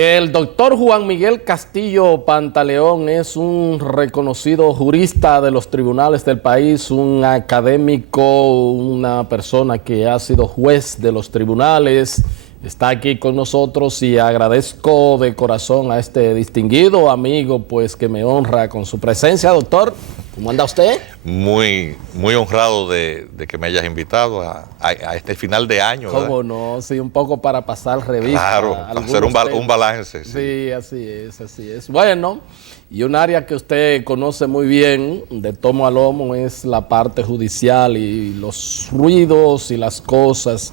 El doctor Juan Miguel Castillo Pantaleón es un reconocido jurista de los tribunales del país, un académico, una persona que ha sido juez de los tribunales. Está aquí con nosotros y agradezco de corazón a este distinguido amigo, pues que me honra con su presencia. Doctor, ¿cómo anda usted? Muy honrado de que me hayas invitado a este final de año, ¿verdad? ¿Cómo no? Sí, un poco para pasar revista. Claro, para hacer un balance. Sí, así es, así es. Bueno, y un área que usted conoce muy bien, de tomo a lomo, es la parte judicial y los ruidos y las cosas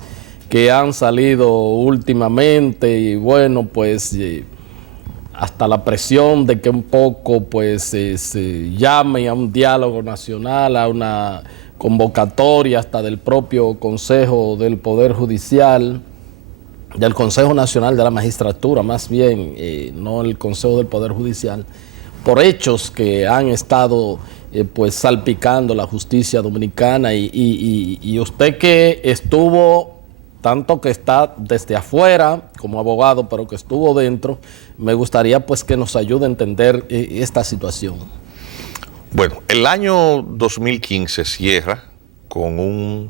que han salido últimamente y bueno, pues hasta la presión de que un poco pues se llame a un diálogo nacional, a una convocatoria hasta del propio Consejo del Poder Judicial, del Consejo Nacional de la Magistratura, más bien, no el Consejo del Poder Judicial, por hechos que han estado pues salpicando la justicia dominicana y usted que estuvo, tanto que está desde afuera como abogado, pero que estuvo dentro, me gustaría pues que nos ayude a entender esta situación. Bueno, el año 2015 cierra con una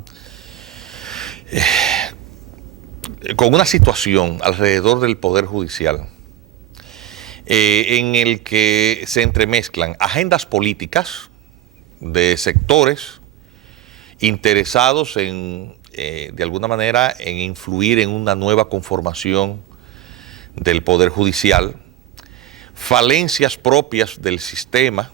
situación alrededor del Poder Judicial en el que se entremezclan agendas políticas de sectores interesados en, de alguna manera, en influir en una nueva conformación del Poder Judicial, falencias propias del sistema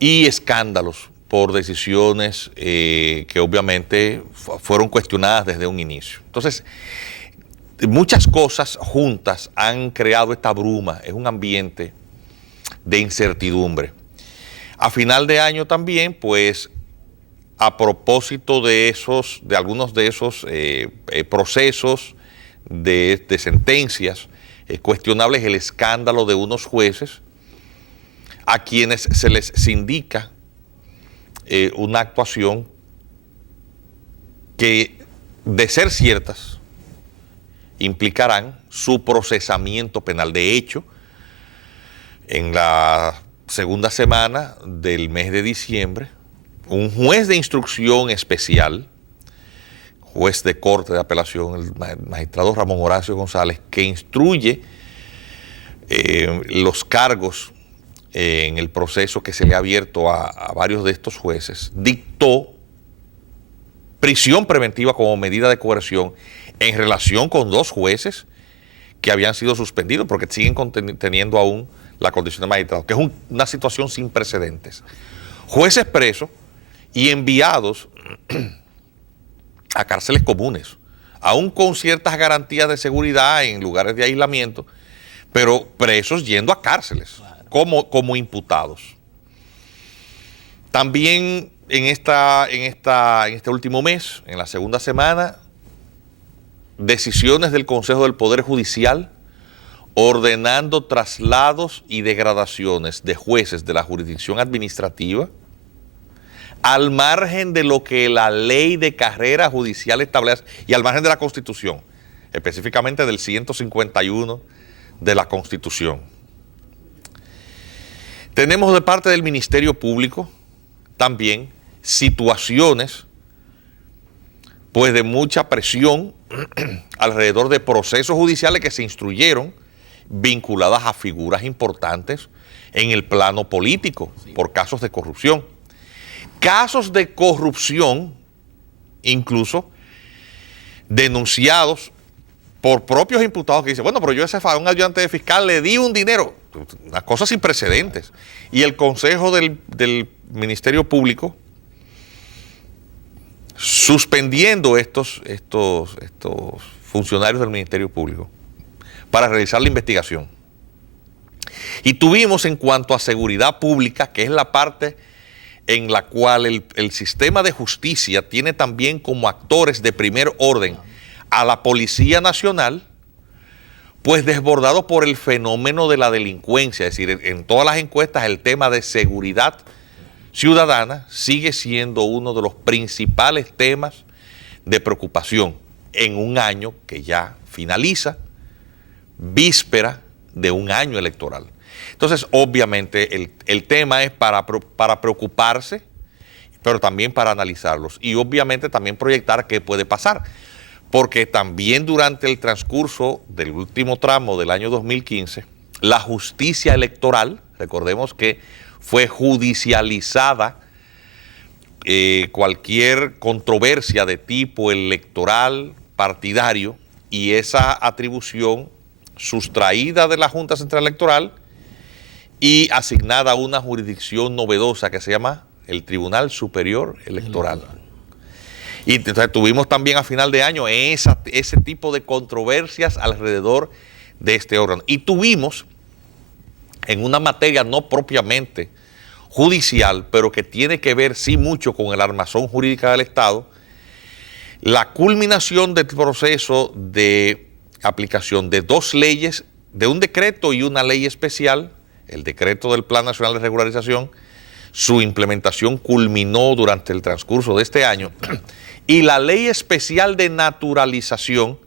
y escándalos por decisiones que obviamente fueron cuestionadas desde un inicio. Entonces, muchas cosas juntas han creado esta bruma, es un ambiente de incertidumbre. A final de año también, pues, a propósito de algunos de esos procesos de sentencias cuestionables, el escándalo de unos jueces a quienes se les indica una actuación que, de ser ciertas, implicarán su procesamiento penal. De hecho, en la segunda semana del mes de diciembre, un juez de instrucción especial, juez de corte de apelación, el magistrado Ramón Horacio González, que instruye los cargos en el proceso que se le ha abierto a varios de estos jueces, dictó prisión preventiva como medida de coerción en relación con dos jueces que habían sido suspendidos porque siguen teniendo aún la condición de magistrado, que es una situación sin precedentes. Jueces presos y enviados a cárceles comunes, aún con ciertas garantías de seguridad en lugares de aislamiento, pero presos yendo a cárceles como imputados. También en este último mes, en la segunda semana, decisiones del Consejo del Poder Judicial ordenando traslados y degradaciones de jueces de la jurisdicción administrativa al margen de lo que la ley de carrera judicial establece y al margen de la Constitución, específicamente del 151 de la Constitución. Tenemos de parte del Ministerio Público también situaciones pues de mucha presión alrededor de procesos judiciales que se instruyeron vinculadas a figuras importantes en el plano político por casos de corrupción. Casos de corrupción incluso denunciados por propios imputados que dicen, bueno, pero yo a un ayudante de fiscal le di un dinero, una cosa sin precedentes. Y el Consejo del Ministerio Público suspendiendo estos funcionarios del Ministerio Público para realizar la investigación. Y tuvimos, en cuanto a seguridad pública, que es la parte en la cual el sistema de justicia tiene también como actores de primer orden a la Policía Nacional, pues desbordado por el fenómeno de la delincuencia. Es decir, en todas las encuestas el tema de seguridad ciudadana sigue siendo uno de los principales temas de preocupación en un año que ya finaliza, víspera de un año electoral. Entonces, obviamente, el tema es para preocuparse, pero también para analizarlos y obviamente también proyectar qué puede pasar. Porque también durante el transcurso del último tramo del año 2015, la justicia electoral, recordemos que fue judicializada cualquier controversia de tipo electoral, partidario, y esa atribución sustraída de la Junta Central Electoral y asignada a una jurisdicción novedosa que se llama el Tribunal Superior Electoral. Y entonces tuvimos también a final de año ese tipo de controversias alrededor de este órgano. Y tuvimos en una materia no propiamente judicial, pero que tiene que ver sí mucho con el armazón jurídica del Estado, la culminación del proceso de aplicación de dos leyes, de un decreto y una ley especial, el decreto del Plan Nacional de Regularización. Su implementación culminó durante el transcurso de este año, y la ley especial de naturalización,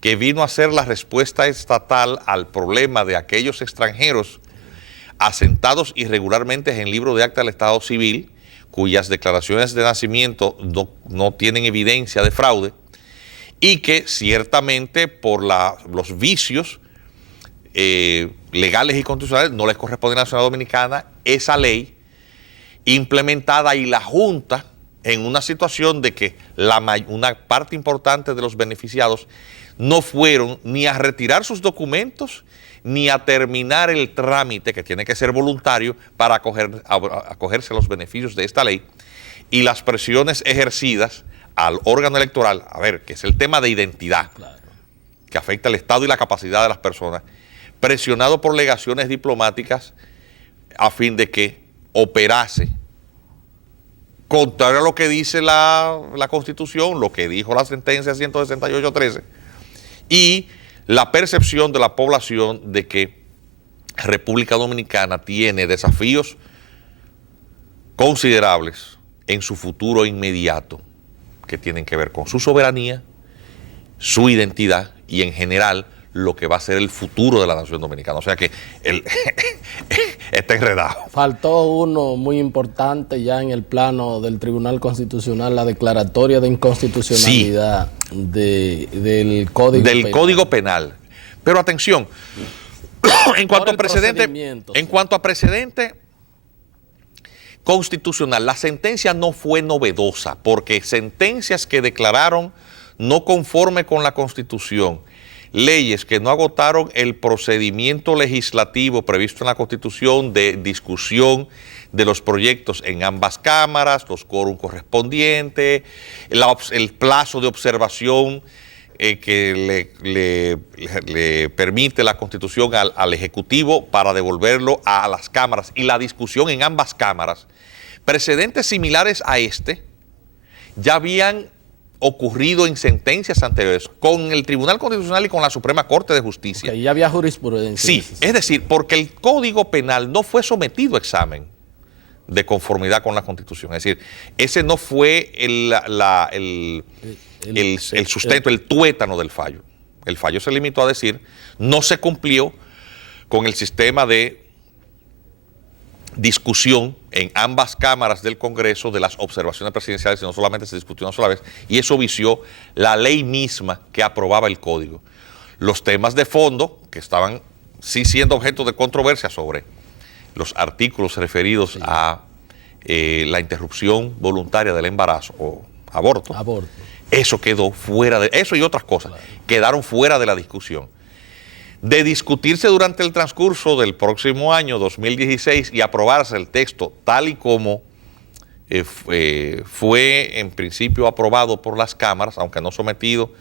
que vino a ser la respuesta estatal al problema de aquellos extranjeros asentados irregularmente en el libro de acta del Estado Civil, cuyas declaraciones de nacimiento no tienen evidencia de fraude, y que ciertamente por los vicios legales y constitucionales no les corresponde a la Nacionalidad Dominicana esa ley implementada, y la Junta en una situación de que una parte importante de los beneficiados no fueron ni a retirar sus documentos ni a terminar el trámite, que tiene que ser voluntario, para acogerse a los beneficios de esta ley, y las presiones ejercidas al órgano electoral, a ver, que es el tema de identidad, claro, que afecta al Estado y la capacidad de las personas, presionado por legaciones diplomáticas a fin de que operase contrario a lo que dice la Constitución, lo que dijo la sentencia 168.13, y la percepción de la población de que República Dominicana tiene desafíos considerables en su futuro inmediato, que tienen que ver con su soberanía, su identidad y en general lo que va a ser el futuro de la nación dominicana. O sea que está enredado. Faltó uno muy importante ya en el plano del Tribunal Constitucional, la declaratoria de inconstitucionalidad, sí, del Código Penal. Pero atención, en cuanto a precedente constitucional, la sentencia no fue novedosa, porque sentencias que declararon no conforme con la Constitución, leyes que no agotaron el procedimiento legislativo previsto en la Constitución de discusión de los proyectos en ambas cámaras, los quórum correspondientes, el plazo de observación que le permite la Constitución al Ejecutivo para devolverlo a las cámaras, y la discusión en ambas cámaras. Precedentes similares a este ya habían ocurrido en sentencias anteriores con el Tribunal Constitucional y con la Suprema Corte de Justicia. Okay, ya había jurisprudencia. Sí, es decir, porque el Código Penal no fue sometido a examen de conformidad con la Constitución. Es decir, ese no fue el sustento, el tuétano del fallo. El fallo se limitó a decir, no se cumplió con el sistema de discusión en ambas cámaras del Congreso de las observaciones presidenciales, sino solamente se discutió una sola vez, y eso vició la ley misma que aprobaba el código. Los temas de fondo, que estaban sí siendo objeto de controversia sobre los artículos referidos a la interrupción voluntaria del embarazo o aborto, eso quedó fuera de, eso y otras cosas, quedaron fuera de la discusión. De discutirse durante el transcurso del próximo año 2016 y aprobarse el texto tal y como fue en principio aprobado por las cámaras, aunque no sometido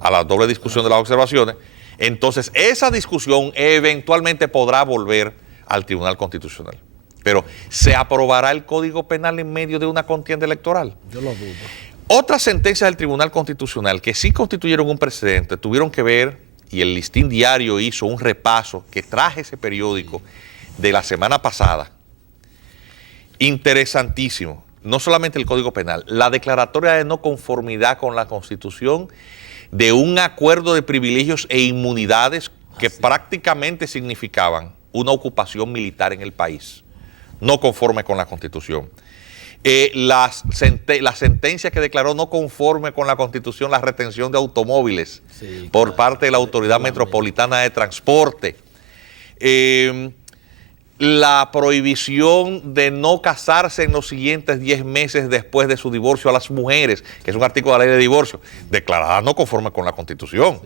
a la doble discusión de las observaciones, entonces esa discusión eventualmente podrá volver al Tribunal Constitucional. Pero ¿se aprobará el Código Penal en medio de una contienda electoral? Yo lo dudo. Otras sentencias del Tribunal Constitucional que sí constituyeron un precedente tuvieron que ver, y el Listín Diario hizo un repaso que traje ese periódico de la semana pasada, interesantísimo. No solamente el Código Penal, la declaratoria de no conformidad con la Constitución de un acuerdo de privilegios e inmunidades que prácticamente significaban una ocupación militar en el país, no conforme con la Constitución. La sentencia que declaró no conforme con la Constitución la retención de automóviles por parte de la Autoridad Metropolitana de Transporte. La prohibición de no casarse en los siguientes 10 meses después de su divorcio a las mujeres, que es un artículo de la ley de divorcio, declarada no conforme con la Constitución.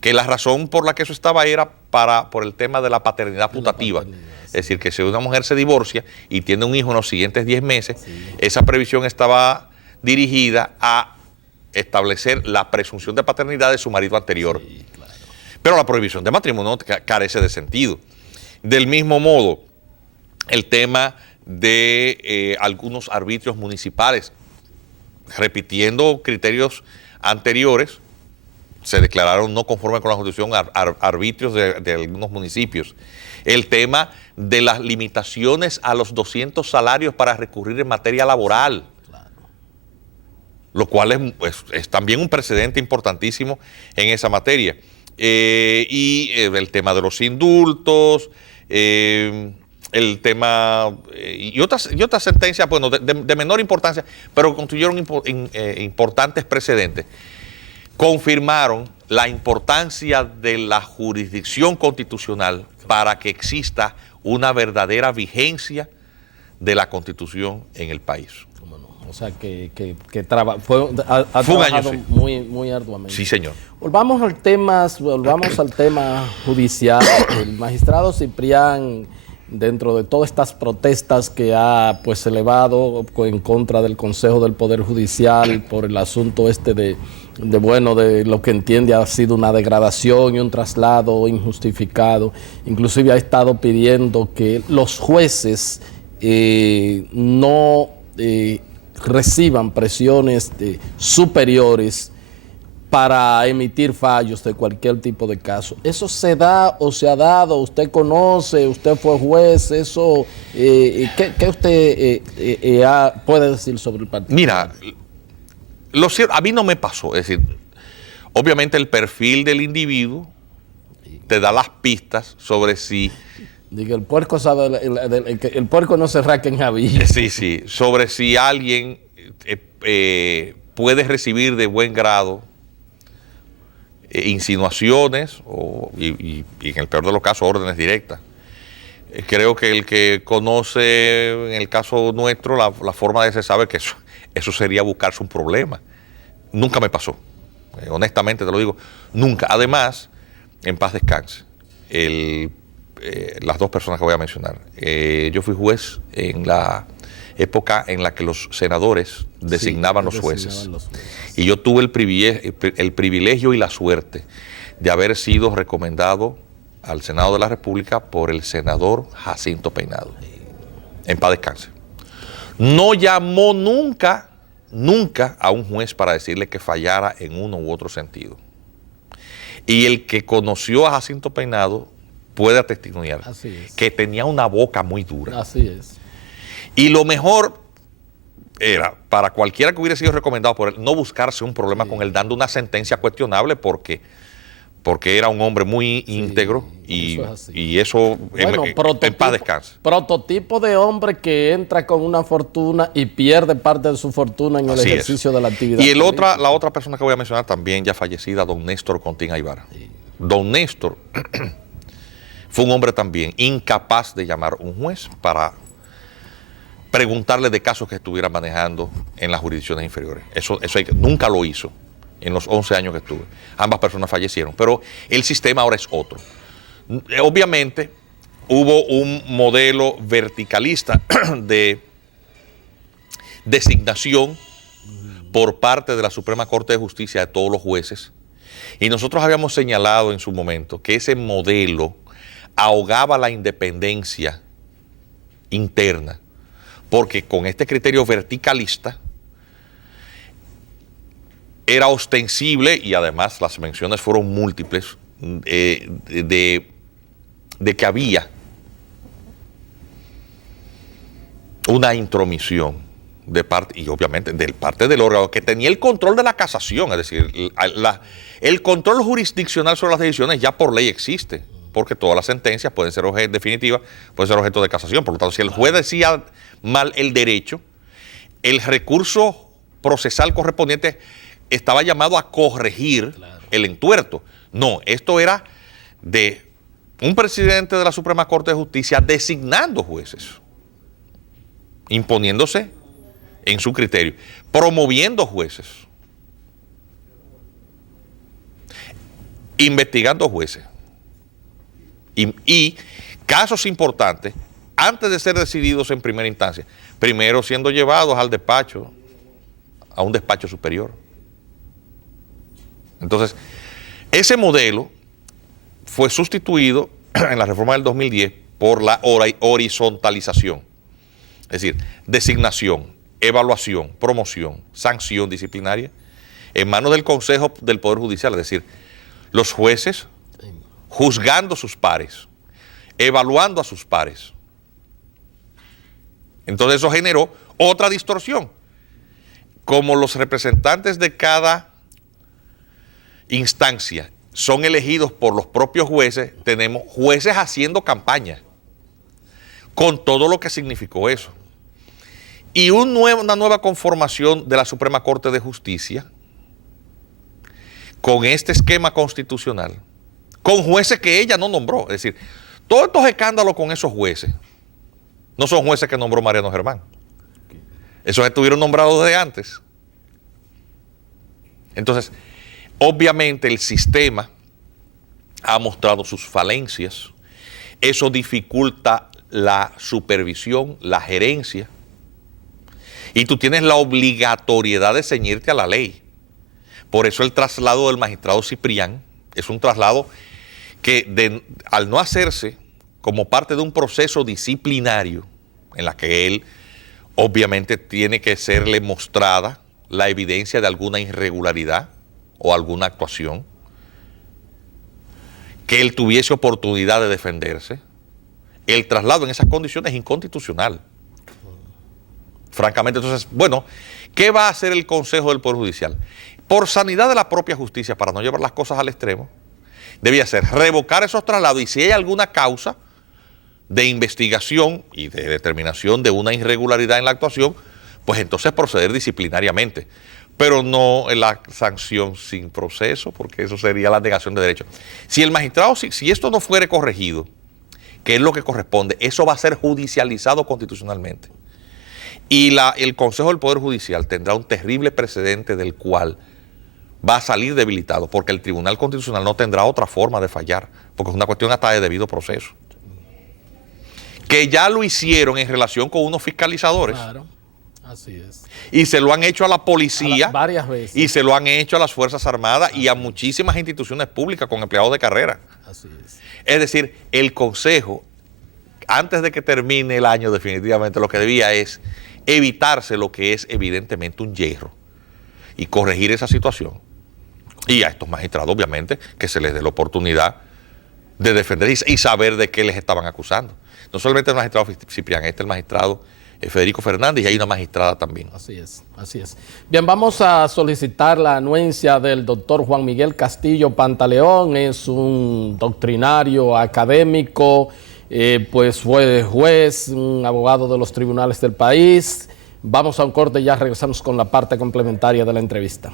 Que la razón por la que eso estaba era por el tema de la paternidad putativa. Es decir, que si una mujer se divorcia y tiene un hijo en los siguientes 10 meses, esa previsión estaba dirigida a establecer la presunción de paternidad de su marido anterior. Pero la prohibición de matrimonio carece de sentido. Del mismo modo, el tema de algunos arbitrios municipales, repitiendo criterios anteriores, se declararon no conforme con la Constitución arbitrios de algunos municipios. El tema de las limitaciones a los 200 salarios para recurrir en materia laboral, lo cual es también un precedente importantísimo en esa materia. Y el tema de los indultos, el tema y otras sentencias, bueno, de menor importancia, pero construyeron importantes precedentes. Confirmaron la importancia de la jurisdicción constitucional para que exista una verdadera vigencia de la Constitución en el país. O sea, ha trabajado muy arduamente. Sí, señor. Volvamos al tema judicial. El magistrado Ciprián, dentro de todas estas protestas que ha elevado en contra del Consejo del Poder Judicial por el asunto de lo que entiende ha sido una degradación y un traslado injustificado, inclusive ha estado pidiendo que los jueces no reciban presiones superiores para emitir fallos de cualquier tipo de caso. ¿Eso se da o se ha dado? ¿Usted conoce? ¿Usted fue juez? ¿Eso qué usted puede decir sobre el partido? Mira, a mí no me pasó. Es decir, obviamente el perfil del individuo te da las pistas sobre si... Digo, el puerco sabe, el puerco no se raca en Javillo. Sí, sobre si alguien puede recibir de buen grado insinuaciones y en el peor de los casos órdenes directas. Creo que el que conoce, en el caso nuestro, la forma de se sabe que eso sería buscarse un problema. Nunca me pasó. Honestamente te lo digo, nunca. Además, en paz descanse, las dos personas que voy a mencionar. Yo fui juez en la época en la que los senadores designaban los jueces. Y yo tuve el privilegio y la suerte de haber sido recomendado al Senado de la República por el senador Jacinto Peinado. En paz descanse. No llamó nunca a un juez para decirle que fallara en uno u otro sentido. Y el que conoció a Jacinto Peinado puede testimoniar que tenía una boca muy dura. Así es. Y lo mejor era, para cualquiera que hubiera sido recomendado por él, no buscarse un problema con él dando una sentencia cuestionable porque era un hombre muy íntegro y eso en paz descanse. Prototipo de hombre que entra con una fortuna y pierde parte de su fortuna en el ejercicio de la actividad. Y la otra persona que voy a mencionar también ya fallecida, don Néstor Contín Aybar. Sí. Don Néstor fue un hombre también incapaz de llamar a un juez para preguntarle de casos que estuviera manejando en las jurisdicciones inferiores. Eso nunca lo hizo en los 11 años que estuve. Ambas personas fallecieron, pero el sistema ahora es otro. Obviamente hubo un modelo verticalista de designación por parte de la Suprema Corte de Justicia de todos los jueces, y nosotros habíamos señalado en su momento que ese modelo ahogaba la independencia interna, porque con este criterio verticalista era ostensible, y además las menciones fueron múltiples, de que había una intromisión de parte, y obviamente de parte del órgano que tenía el control de la casación, es decir, el control jurisdiccional sobre las decisiones ya por ley existe, porque todas las sentencias pueden ser definitivas, pueden ser objeto de casación. Por lo tanto, si el juez decía mal el derecho, el recurso procesal correspondiente estaba llamado a corregir el entuerto. No, esto era de un presidente de la Suprema Corte de Justicia designando jueces, imponiéndose en su criterio, promoviendo jueces, investigando jueces y casos importantes, antes de ser decididos en primera instancia, primero siendo llevados al despacho, a un despacho superior. Entonces, ese modelo fue sustituido en la reforma del 2010 por la horizontalización, es decir, designación, evaluación, promoción, sanción disciplinaria en manos del Consejo del Poder Judicial, es decir, los jueces juzgando a sus pares, evaluando a sus pares. Entonces eso generó otra distorsión. Como los representantes de cada instancia son elegidos por los propios jueces, tenemos jueces haciendo campaña, con todo lo que significó eso. Y una nueva conformación de la Suprema Corte de Justicia, con este esquema constitucional, con jueces que ella no nombró. Es decir, todos estos escándalos con esos jueces, no son jueces que nombró Mariano Germán. Esos estuvieron nombrados desde antes. Entonces, obviamente el sistema ha mostrado sus falencias. Eso dificulta la supervisión, la gerencia. Y tú tienes la obligatoriedad de ceñirte a la ley. Por eso el traslado del magistrado Ciprián es un traslado que al no hacerse como parte de un proceso disciplinario en la que él obviamente tiene que serle mostrada la evidencia de alguna irregularidad o alguna actuación, que él tuviese oportunidad de defenderse, el traslado en esas condiciones es inconstitucional. Francamente, entonces, bueno, ¿qué va a hacer el Consejo del Poder Judicial? Por sanidad de la propia justicia, para no llevar las cosas al extremo, debía ser revocar esos traslados y si hay alguna causa de investigación y de determinación de una irregularidad en la actuación, pues entonces proceder disciplinariamente, pero no en la sanción sin proceso, porque eso sería la negación de derechos. Si el magistrado, si esto no fuere corregido, que es lo que corresponde, eso va a ser judicializado constitucionalmente. Y el Consejo del Poder Judicial tendrá un terrible precedente del cual va a salir debilitado, porque el Tribunal Constitucional no tendrá otra forma de fallar, porque es una cuestión hasta de debido proceso. Que ya lo hicieron en relación con unos fiscalizadores. Claro, así es. Y se lo han hecho a la policía. Varias veces. Y se lo han hecho a las Fuerzas Armadas y a muchísimas instituciones públicas con empleados de carrera. Así es. Es decir, el Consejo, antes de que termine el año definitivamente, lo que debía es evitarse lo que es evidentemente un yerro y corregir esa situación. Y a estos magistrados, obviamente, que se les dé la oportunidad de defender y saber de qué les estaban acusando. No solamente el magistrado Ciprián, el magistrado Federico Fernández y hay una magistrada también. Así es, así es. Bien, vamos a solicitar la anuencia del doctor Juan Miguel Castillo Pantaleón. Es un doctrinario académico, pues fue juez, un abogado de los tribunales del país. Vamos a un corte y ya regresamos con la parte complementaria de la entrevista.